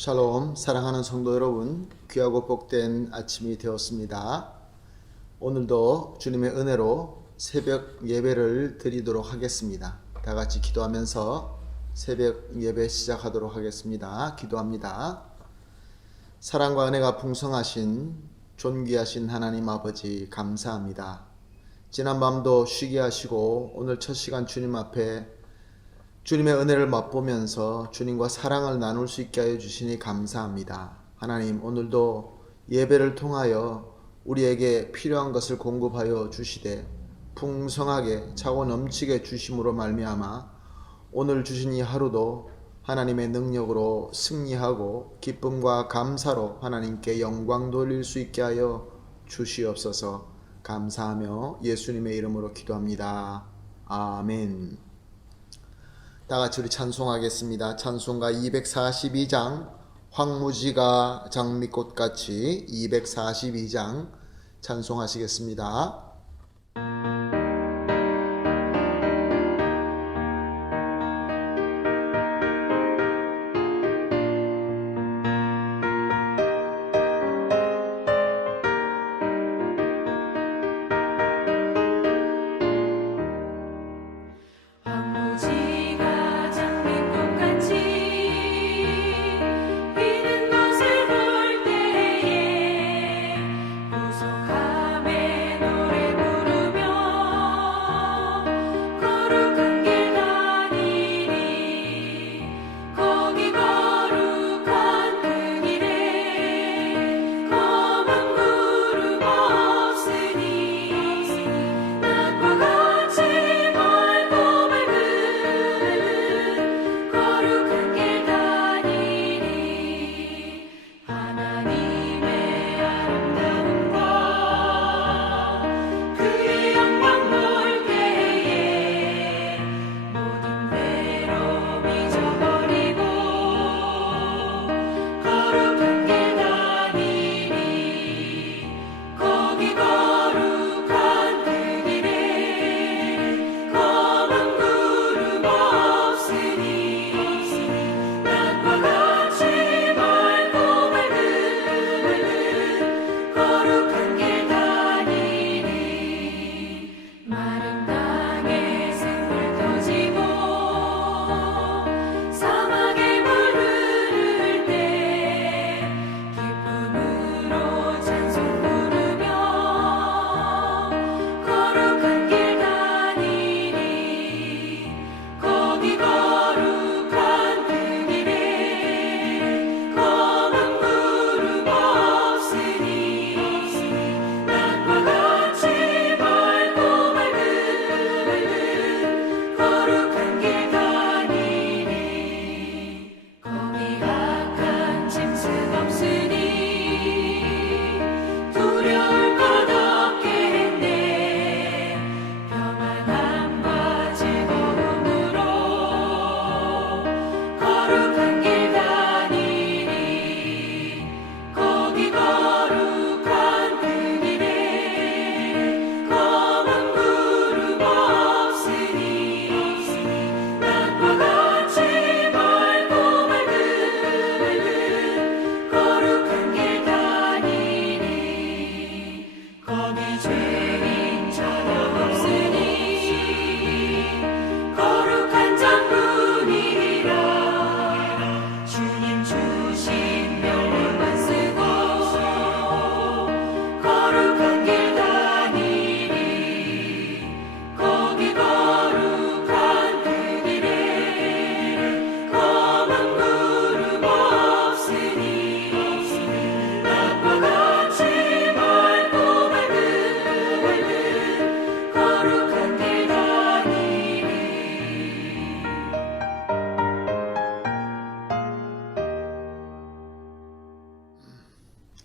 샬롬, 사랑하는 성도 여러분, 귀하고 복된 아침이 되었습니다. 오늘도 주님의 은혜로 새벽 예배를 드리도록 하겠습니다. 다 같이 기도하면서 새벽 예배 시작하도록 하겠습니다. 기도합니다. 사랑과 은혜가 풍성하신 존귀하신 하나님 아버지 감사합니다. 지난밤도 쉬게 하시고 오늘 첫 시간 주님 앞에 주님의 은혜를 맛보면서 주님과 사랑을 나눌 수 있게 하여 주시니 감사합니다. 하나님, 오늘도 예배를 통하여 우리에게 필요한 것을 공급하여 주시되 풍성하게 차고 넘치게 주심으로 말미암아 오늘 주신 이 하루도 하나님의 능력으로 승리하고 기쁨과 감사로 하나님께 영광 돌릴 수 있게 하여 주시옵소서. 감사하며 예수님의 이름으로 기도합니다. 아멘. 다 같이 우리 찬송하겠습니다. 찬송가 242장 황무지가 장미꽃같이 242장 찬송하시겠습니다.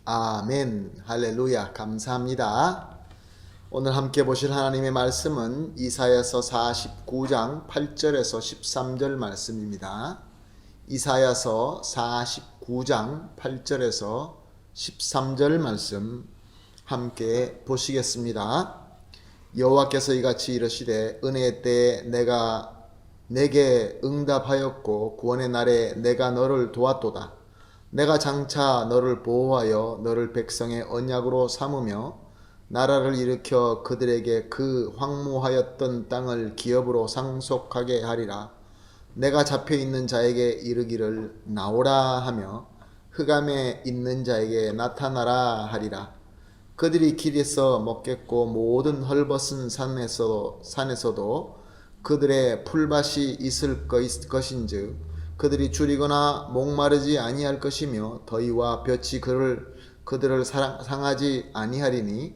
아멘. 할렐루야. 감사합니다. 오늘 함께 보실 하나님의 말씀은 이사야서 49장 8절에서 13절 말씀입니다. 이사야서 49장 8절에서 13절 말씀 함께 보시겠습니다. 여호와께서 이같이 이르시되 은혜의 때에 내가 내게 응답하였고 구원의 날에 내가 너를 도왔도다. 내가 장차 너를 보호하여 너를 백성의 언약으로 삼으며 나라를 일으켜 그들에게 그 황무하였던 땅을 기업으로 상속하게 하리라. 내가 잡혀있는 자에게 이르기를 나오라 하며 흑암에 있는 자에게 나타나라 하리라. 그들이 길에서 먹겠고 모든 헐벗은 산에서도 그들의 풀밭이 있을 것인즉 그들이 줄이거나 목마르지 아니할 것이며 더위와 볕이 그들을 상하지 아니하리니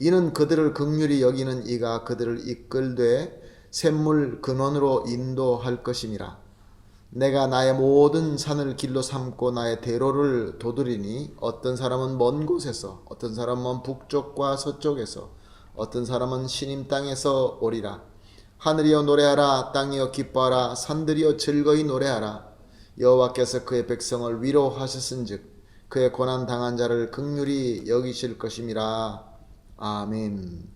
이는 그들을 긍휼히 여기는 이가 그들을 이끌되 샘물 근원으로 인도할 것임이라. 내가 나의 모든 산을 길로 삼고 나의 대로를 도드리니 어떤 사람은 먼 곳에서 어떤 사람은 북쪽과 서쪽에서 어떤 사람은 시님 땅에서 오리라. 하늘이여 노래하라. 땅이여 기뻐하라. 산들이여 즐거이 노래하라. 여호와께서 그의 백성을 위로하셨은즉 그의 고난 당한 자를 긍휼히 여기실 것임이라. 아멘.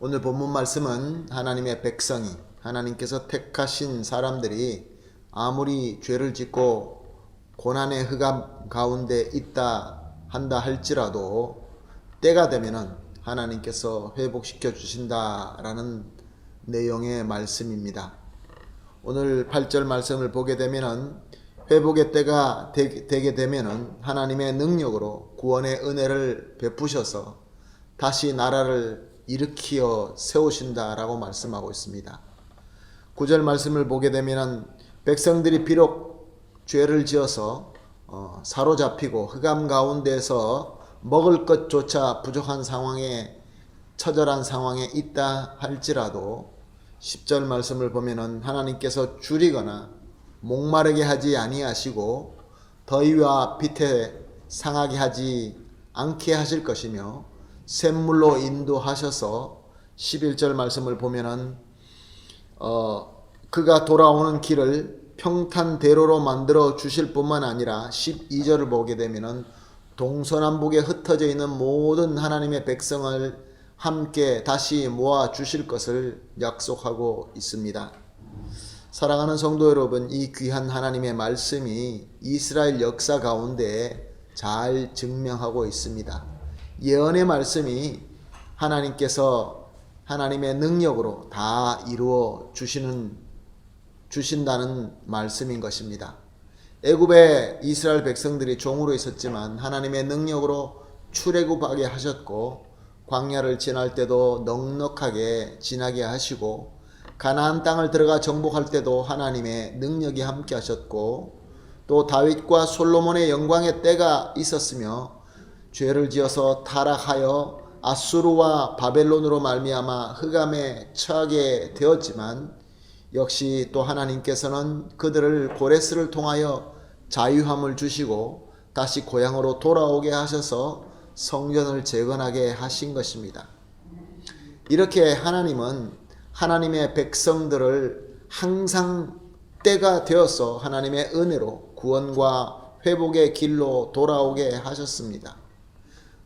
오늘 본문 말씀은 하나님의 백성이 하나님께서 택하신 사람들이 아무리 죄를 짓고 고난의 흑암 가운데 있다 한다 할지라도 때가 되면은 하나님께서 회복시켜 주신다라는 내용의 말씀입니다. 오늘 8절 말씀을 보게 되면은 회복의 때가 되게 되면은 하나님의 능력으로 구원의 은혜를 베푸셔서 다시 나라를 일으키어 세우신다라고 말씀하고 있습니다. 9절 말씀을 보게 되면은 백성들이 비록 죄를 지어서 사로잡히고 흑암 가운데서 먹을 것조차 부족한 상황에 처절한 상황에 있다 할지라도 10절 말씀을 보면은 하나님께서 줄이거나 목마르게 하지 아니하시고 더위와 빛에 상하게 하지 않게 하실 것이며 샘물로 인도하셔서 11절 말씀을 보면은 그가 돌아오는 길을 평탄대로로 만들어 주실 뿐만 아니라 12절을 보게 되면은 동서남북에 흩어져 있는 모든 하나님의 백성을 함께 다시 모아 주실 것을 약속하고 있습니다. 사랑하는 성도 여러분, 이 귀한 하나님의 말씀이 이스라엘 역사 가운데 잘 증명하고 있습니다. 예언의 말씀이 하나님께서 하나님의 능력으로 다 이루어 주신다는 말씀인 것입니다. 애굽의 이스라엘 백성들이 종으로 있었지만 하나님의 능력으로 출애굽하게 하셨고 광야를 지날 때도 넉넉하게 지나게 하시고 가나안 땅을 들어가 정복할 때도 하나님의 능력이 함께 하셨고 또 다윗과 솔로몬의 영광의 때가 있었으며 죄를 지어서 타락하여 아수르와 바벨론으로 말미암아 흑암에 처하게 되었지만 역시 또 하나님께서는 그들을 고레스를 통하여 자유함을 주시고 다시 고향으로 돌아오게 하셔서 성전을 재건하게 하신 것입니다. 이렇게 하나님은 하나님의 백성들을 항상 때가 되어서 하나님의 은혜로 구원과 회복의 길로 돌아오게 하셨습니다.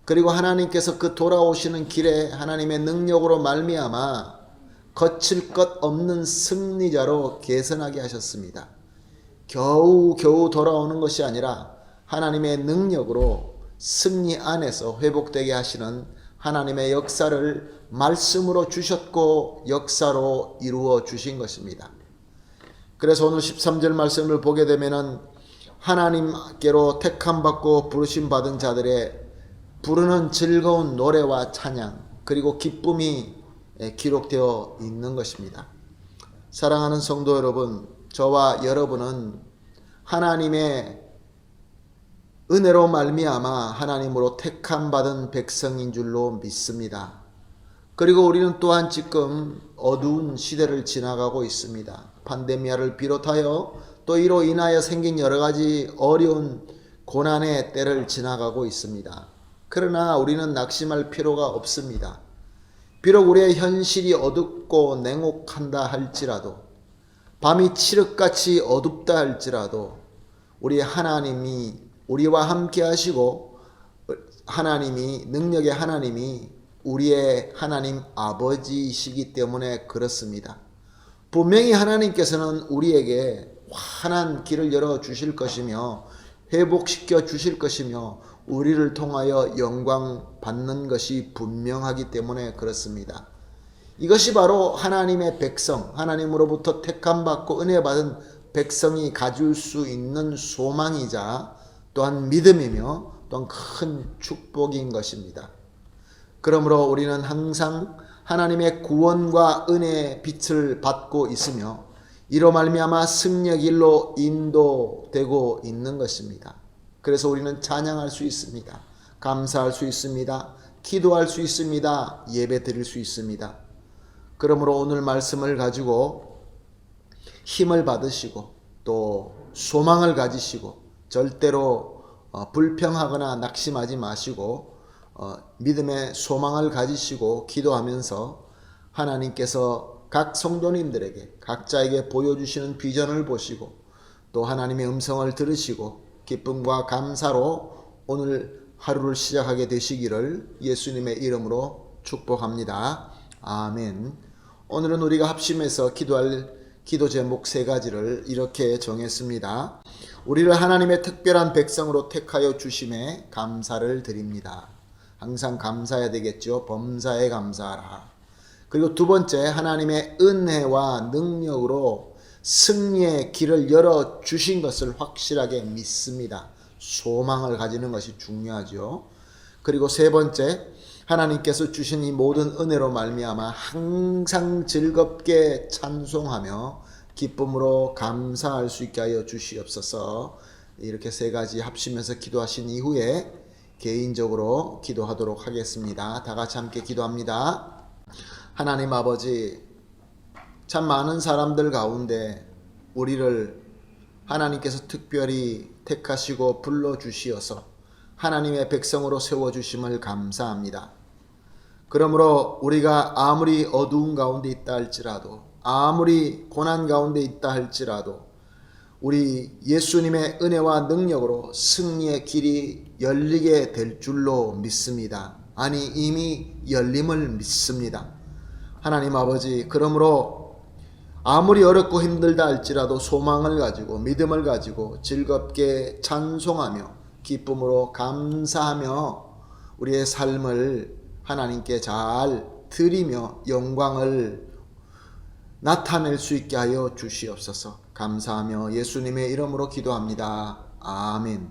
그리고 하나님께서 그 돌아오시는 길에 하나님의 능력으로 말미암아 거칠 것 없는 승리자로 계승하게 하셨습니다. 겨우 돌아오는 것이 아니라 하나님의 능력으로 승리 안에서 회복되게 하시는 하나님의 역사를 말씀으로 주셨고 역사로 이루어 주신 것입니다. 그래서 오늘 13절 말씀을 보게 되면은 하나님께로 택함받고 부르심 받은 자들의 부르는 즐거운 노래와 찬양 그리고 기쁨이 기록되어 있는 것입니다. 사랑하는 성도 여러분, 저와 여러분은 하나님의 은혜로 말미암아 하나님으로 택함받은 백성인 줄로 믿습니다. 그리고 우리는 또한 지금 어두운 시대를 지나가고 있습니다. 팬데미아를 비롯하여 또 이로 인하여 생긴 여러 가지 어려운 고난의 때를 지나가고 있습니다. 그러나 우리는 낙심할 필요가 없습니다. 비록 우리의 현실이 어둡고 냉혹한다 할지라도 밤이 칠흑같이 어둡다 할지라도 우리 하나님이 우리와 함께 하시고 하나님이 능력의 하나님이 우리의 하나님 아버지이시기 때문에 그렇습니다. 분명히 하나님께서는 우리에게 환한 길을 열어 주실 것이며 회복시켜 주실 것이며 우리를 통하여 영광 받는 것이 분명하기 때문에 그렇습니다. 이것이 바로 하나님의 백성, 하나님으로부터 택함받고 은혜받은 백성이 가질 수 있는 소망이자 또한 믿음이며 또한 큰 축복인 것입니다. 그러므로 우리는 항상 하나님의 구원과 은혜의 빛을 받고 있으며 이로 말미암아 승리의 길로 인도되고 있는 것입니다. 그래서 우리는 찬양할 수 있습니다. 감사할 수 있습니다. 기도할 수 있습니다. 예배 드릴 수 있습니다. 그러므로 오늘 말씀을 가지고 힘을 받으시고 또 소망을 가지시고 절대로 불평하거나 낙심하지 마시고 믿음의 소망을 가지시고 기도하면서 하나님께서 각 성도님들에게 각자에게 보여주시는 비전을 보시고 또 하나님의 음성을 들으시고 기쁨과 감사로 오늘 하루를 시작하게 되시기를 예수님의 이름으로 축복합니다. 아멘. 오늘은 우리가 합심해서 기도할 기도 제목 세 가지를 이렇게 정했습니다. 우리를 하나님의 특별한 백성으로 택하여 주심에 감사를 드립니다. 항상 감사해야 되겠죠. 범사에 감사하라. 그리고 두 번째, 하나님의 은혜와 능력으로 승리의 길을 열어 주신 것을 확실하게 믿습니다. 소망을 가지는 것이 중요하죠. 그리고 세 번째, 하나님께서 주신 이 모든 은혜로 말미암아 항상 즐겁게 찬송하며 기쁨으로 감사할 수 있게 하여 주시옵소서. 이렇게 세 가지 합치면서 기도하신 이후에 개인적으로 기도하도록 하겠습니다. 다 같이 함께 기도합니다. 하나님 아버지, 참 많은 사람들 가운데 우리를 하나님께서 특별히 택하시고 불러주시어서 하나님의 백성으로 세워주심을 감사합니다. 그러므로 우리가 아무리 어두운 가운데 있다 할지라도 아무리 고난 가운데 있다 할지라도 우리 예수님의 은혜와 능력으로 승리의 길이 열리게 될 줄로 믿습니다. 아니 이미 열림을 믿습니다. 하나님 아버지, 그러므로 아무리 어렵고 힘들다 할지라도 소망을 가지고 믿음을 가지고 즐겁게 찬송하며 기쁨으로 감사하며 우리의 삶을 하나님께 잘 드리며 영광을 나타낼 수 있게 하여 주시옵소서. 감사하며 예수님의 이름으로 기도합니다. 아멘.